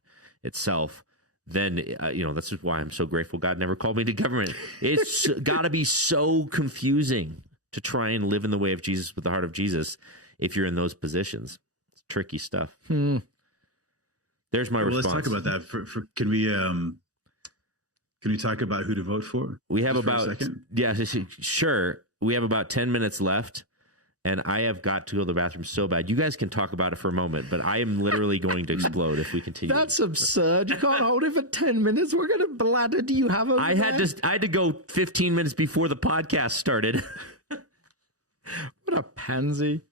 itself. Then, this is why I'm so grateful God never called me to government. It's got to be so confusing to try and live in the way of Jesus with the heart of Jesus if you're in those positions. It's tricky stuff. There's my response. Let's talk about that. Can we talk about who to vote for? We have sure. We have about 10 minutes left. And I have got to go to the bathroom so bad. You guys can talk about it for a moment, but I am literally going to explode if we continue. That's absurd. You can't hold it for 10 minutes. We're going to bladder. Do you have I had to go 15 minutes before the podcast started. What a pansy.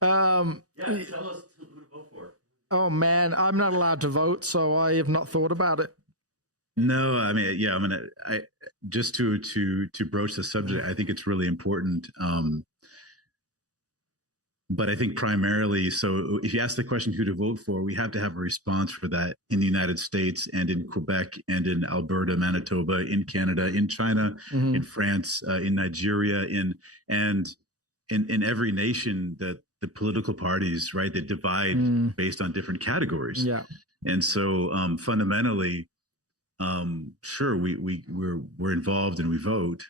Tell us who to vote for. Oh, man. I'm not allowed to vote, so I have not thought about it. No, I mean, yeah, I just to broach the subject, I think it's really important. But I think primarily, so if you ask the question who to vote for, we have to have a response for that in the United States and in Quebec and in Alberta, Manitoba, in Canada, in China, in France, in Nigeria, and in every nation that the political parties, right, they divide based on different categories. Yeah. And so fundamentally, sure, we're involved and we vote.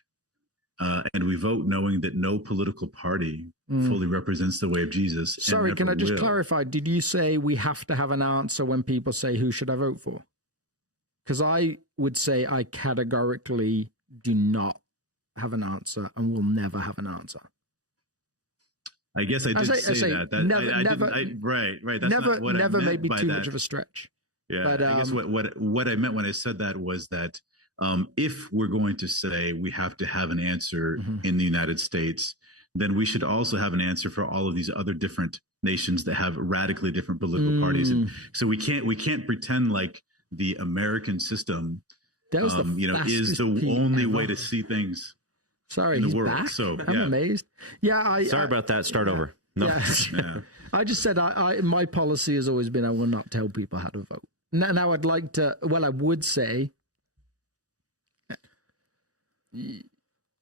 And we vote knowing that no political party fully represents the way of Jesus. Sorry, can I just clarify? Did you say we have to have an answer when people say, who should I vote for? Because I would say I categorically do not have an answer and will never have an answer. I guess I did say that. Right. That's never, not what never I meant made me by too that. much of a stretch. Yeah, but, I guess what I meant when I said that was that if we're going to say we have to have an answer in the United States, then we should also have an answer for all of these other different nations that have radically different political parties. And so we can't pretend like the American system, is the only way to see things. Sorry, in the he's world. back. So I'm amazed. Yeah, sorry about that. Start over. No, yeah. I just said my policy has always been I will not tell people how to vote. Now I'd like to. Well, I would say.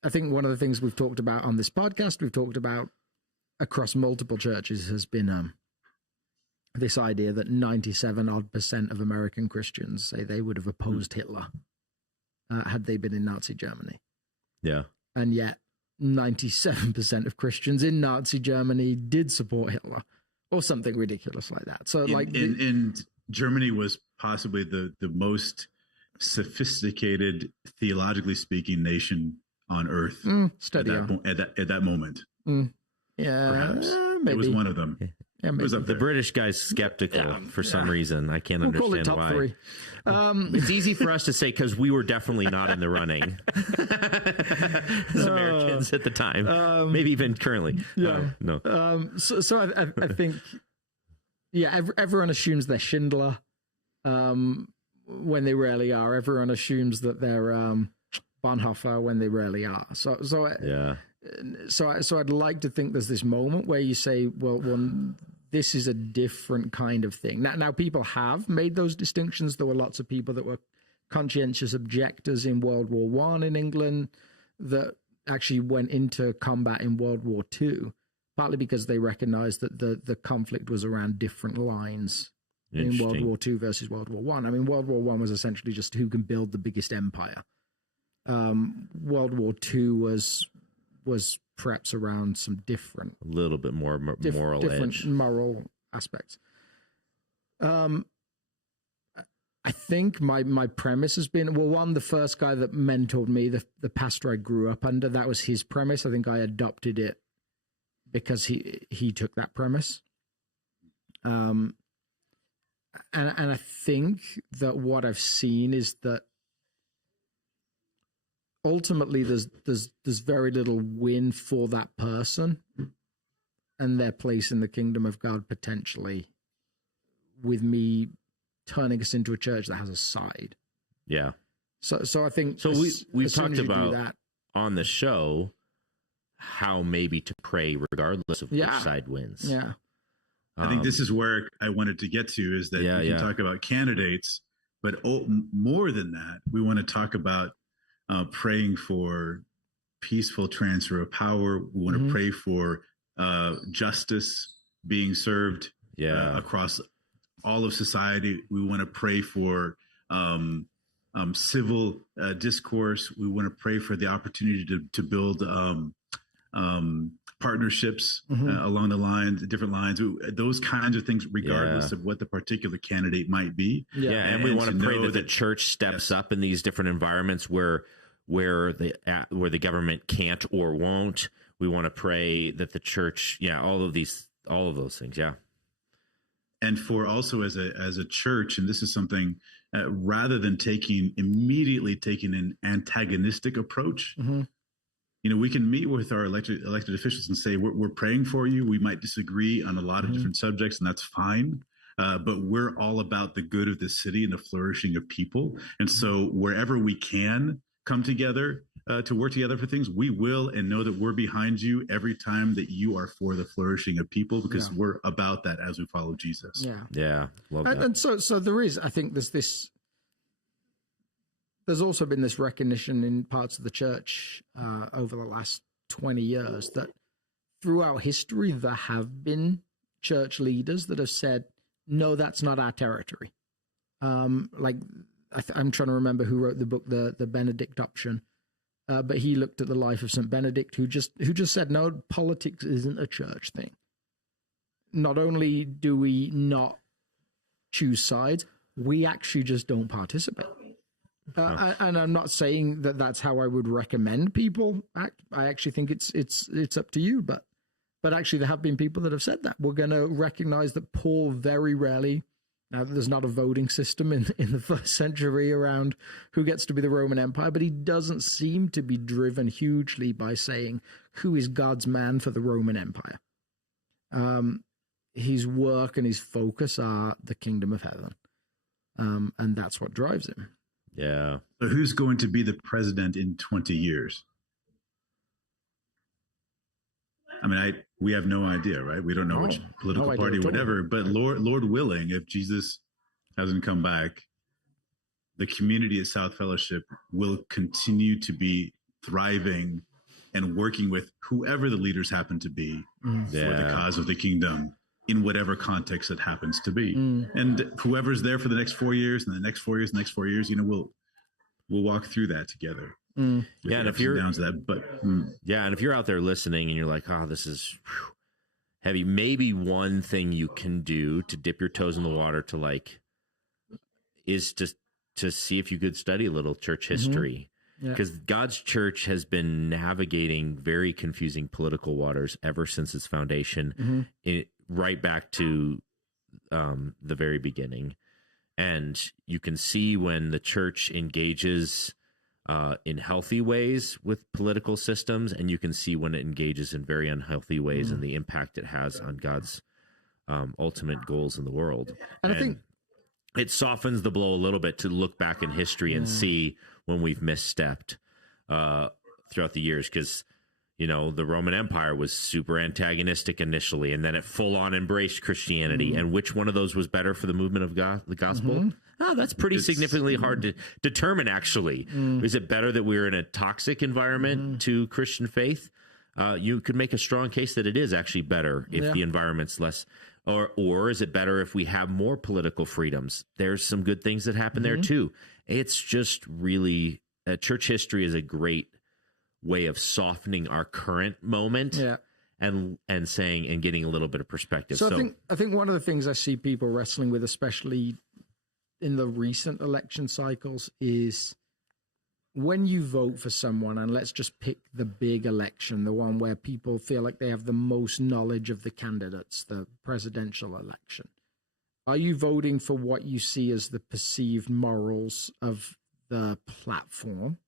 I think one of the things we've talked about on this podcast, we've talked about across multiple churches, has been this idea that 97% of American Christians say they would have opposed Hitler had they been in Nazi Germany. Yeah. And yet 97% of Christians in Nazi Germany did support Hitler or something ridiculous like that. So and Germany was possibly the most sophisticated, theologically speaking, nation on earth at that moment. Yeah, perhaps maybe. It was one of them. Yeah, maybe. The British guy's skeptical for some reason. I can't understand top why. 3. It's easy for us to say because we were definitely not in the running as Americans at the time, maybe even currently. Yeah, no. So I think, everyone assumes they're Schindler when they rarely are. Everyone assumes that they're Bonhoeffer when they rarely are. So I'd like to think there's this moment where you say, well, this is a different kind of thing. Now people have made those distinctions. There were lots of people that were conscientious objectors in World War I in England that actually went into combat in World War II, partly because they recognized that the conflict was around different lines in World War II versus World War I. I mean, World War I was essentially just who can build the biggest empire. World War II was perhaps around some different, a little bit more moral different edge, moral aspects. I think my premise has been, well, one, the first guy that mentored me, the pastor I grew up under, that was his premise. I think I adopted it because he took that premise. And I think that what I've seen is that ultimately there's very little win for that person and their place in the kingdom of God potentially with me turning us into a church that has a side. Yeah. So I think we've talked about that on the show how maybe to pray regardless of which side wins. Yeah. I think this is where I wanted to get to, is that we can talk about candidates, but more than that, we want to talk about praying for peaceful transfer of power. We want to pray for justice being served across all of society. We want to pray for civil discourse. We want to pray for the opportunity to build partnerships along the lines, different lines, those kinds of things, regardless of what the particular candidate might be. And we want to pray that the church steps up in these different environments where the government can't or won't. We want to pray that the church, all of those things, and for also as a church, and this is something rather than immediately taking an antagonistic approach. We can meet with our elected officials and say, we're praying for you. We might disagree on a lot of different subjects, and that's fine. but we're all about the good of the city and the flourishing of people. And so wherever we can come together to work together for things, we will, and know that we're behind you every time that you are for the flourishing of people, because we're about that as we follow Jesus. Yeah. Love that. And so there is, I think there's also been this recognition in parts of the church over the last 20 years that throughout history, there have been church leaders that have said, no, that's not our territory. Like I'm trying to remember who wrote the book, the Benedict Option, but he looked at the life of St. Benedict, who just said, no, politics isn't a church thing. Not only do we not choose sides, we actually just don't participate. And I'm not saying that that's how I would recommend people act. I actually think it's up to you, but actually there have been people that have said that. We're going to recognize that Paul very rarely, now there's not a voting system in the first century around who gets to be the Roman Empire, but he doesn't seem to be driven hugely by saying who is God's man for the Roman Empire. His work and his focus are the kingdom of heaven. And that's what drives him. Yeah. So who's going to be the president in 20 years? I mean, we have no idea, right? We don't know which political party, whatever. But Lord willing, if Jesus hasn't come back, the community at South Fellowship will continue to be thriving and working with whoever the leaders happen to be for the cause of the kingdom in whatever context it happens to be. And whoever's there for the next 4 years and the next 4 years, the next 4 years, we'll walk through that together. Yeah, and if you're down to that, and if you're out there listening and you're like, oh, this is heavy, maybe one thing you can do to dip your toes in the water is just to see if you could study a little church history. Because God's church has been navigating very confusing political waters ever since its foundation, right back to the very beginning. And you can see when the church engages in healthy ways with political systems, and you can see when it engages in very unhealthy ways and the impact it has on God's ultimate goals in the world. And I think it softens the blow a little bit to look back in history and see when we've misstepped throughout the years, because the Roman Empire was super antagonistic initially, and then it full on embraced Christianity. And which one of those was better for the movement of the gospel? That's pretty significantly hard to determine, actually. Is it better that we're in a toxic environment to Christian faith? You could make a strong case that it is actually better if the environment's less, or is it better if we have more political freedoms? There's some good things that happen there too. It's just really, church history is a great way of softening our current moment and saying and getting a little bit of perspective. So I think one of the things I see people wrestling with, especially in the recent election cycles, is when you vote for someone, and let's just pick the big election, the one where people feel like they have the most knowledge of the candidates, the presidential election. Are you voting for what you see as the perceived morals of the platform,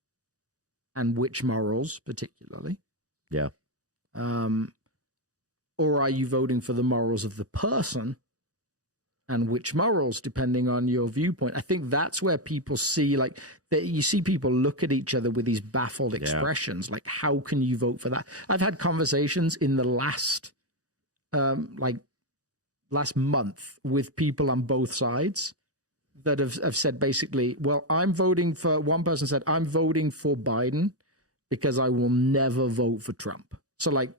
and which morals particularly? Yeah. Or are you voting for the morals of the person, and which morals, depending on your viewpoint? I think that's where people see, like, that you see people look at each other with these baffled expressions, like, how can you vote for that? I've had conversations in the last month with people on both sides that have said basically, well, one person said, I'm voting for Biden because I will never vote for Trump. So like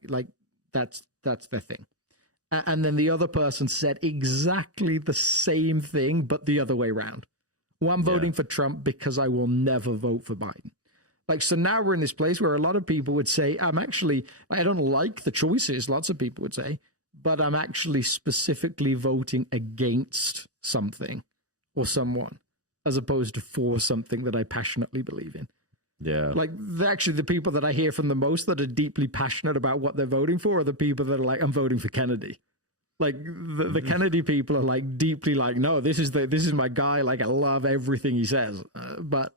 that's their thing. And then the other person said exactly the same thing, but the other way around. Well, I'm voting for Trump because I will never vote for Biden. Like, so now we're in this place where a lot of people would say, I don't like the choices, lots of people would say, but I'm actually specifically voting against something or someone, as opposed to for something that I passionately believe in. Yeah. Like, actually, the people that I hear from the most that are deeply passionate about what they're voting for are the people that are like, I'm voting for Kennedy. Like, the Kennedy people are like deeply like, no, this is my guy. Like, I love everything he says. But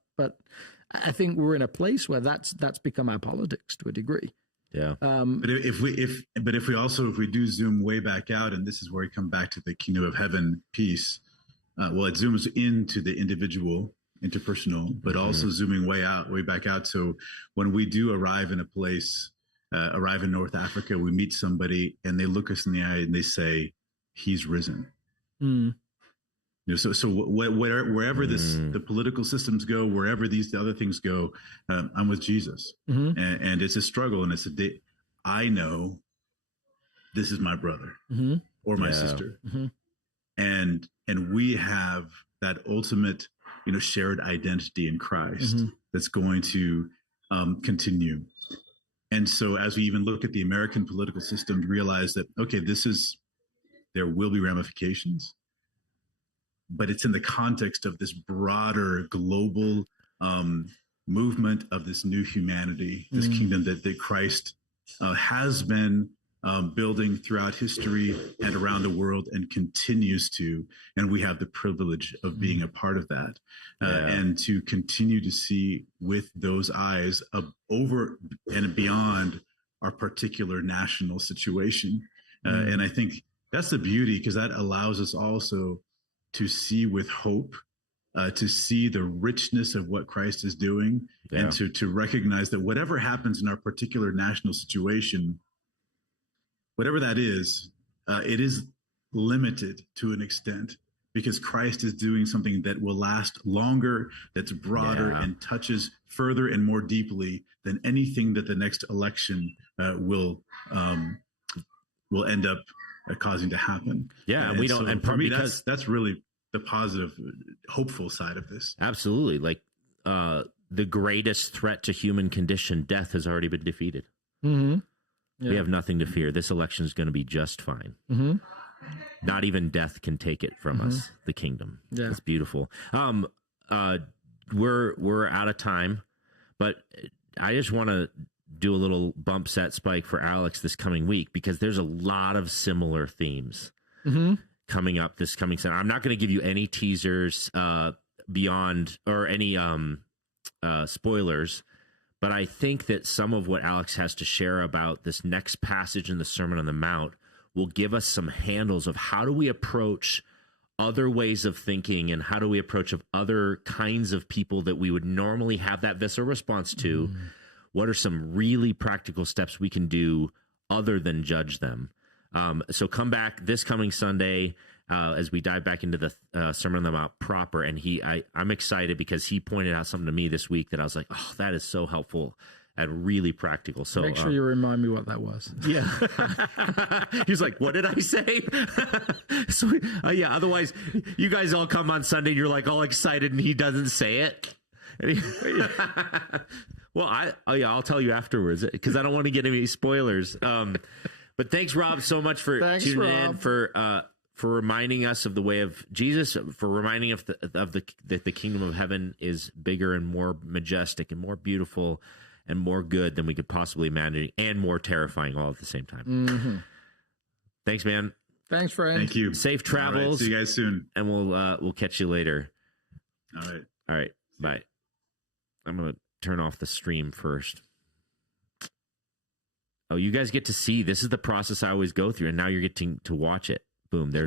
I think we're in a place where that's become our politics to a degree. Yeah. But if we do zoom way back out, and this is where we come back to the kingdom of heaven piece. Well, it zooms into the individual, interpersonal, but also zooming way back out. So when we do arrive in a place, arrive in North Africa, we meet somebody and they look us in the eye and they say, "He's risen." You know, so wherever the political systems go, wherever the other things go, I'm with Jesus, and it's a struggle, and it's a day. I know this is my brother or my sister, and we have that ultimate, you know, shared identity in Christ that's going to continue. And so, as we even look at the American political system, realize that okay, there will be ramifications. But it's in the context of this broader global movement of this new humanity, this kingdom that Christ has been building throughout history and around the world and continues to. And we have the privilege of being a part of that and to continue to see with those eyes over and beyond our particular national situation. And I think that's the beauty, because that allows us also to see with hope, to see the richness of what Christ is doing, and to recognize that whatever happens in our particular national situation, whatever that is, it is limited to an extent, because Christ is doing something that will last longer, that's broader and touches further and more deeply than anything that the next election will end up causing to happen. Yeah, and we don't. So and for me, because that's really the positive, hopeful side of this. Absolutely, like the greatest threat to human condition, death, has already been defeated. We have nothing to fear. This election is going to be just fine. Not even death can take it from us. The kingdom. Yeah. It's beautiful. We're out of time, but I just want to do a little bump set spike for Alex this coming week, because there's a lot of similar themes coming up this coming Sunday. I'm not going to give you any teasers beyond, or any spoilers, but I think that some of what Alex has to share about this next passage in the Sermon on the Mount will give us some handles of how do we approach other ways of thinking, and how do we approach of other kinds of people that we would normally have that visceral response to. What are some really practical steps we can do other than judge them? So come back this coming Sunday as we dive back into the Sermon on the Mount proper. And I'm excited because he pointed out something to me this week that I was like, oh, that is so helpful and really practical. So make sure you remind me what that was. Yeah. He's like, what did I say? So yeah, otherwise you guys all come on Sunday and you're like all excited and he doesn't say it. Well, I'll tell you afterwards, because I don't want to get any spoilers. But thanks, Rob, so much for tuning in, for reminding us of the way of Jesus, for reminding us that the kingdom of heaven is bigger and more majestic and more beautiful and more good than we could possibly imagine, and more terrifying all at the same time. Thanks, man. Thanks, friend. Thank you. Safe travels. Right, see you guys soon. And we'll catch you later. All right. Bye. I'm going to turn off the stream first. Oh, you guys get to see. This is the process I always go through, and now you're getting to watch it. Boom, there's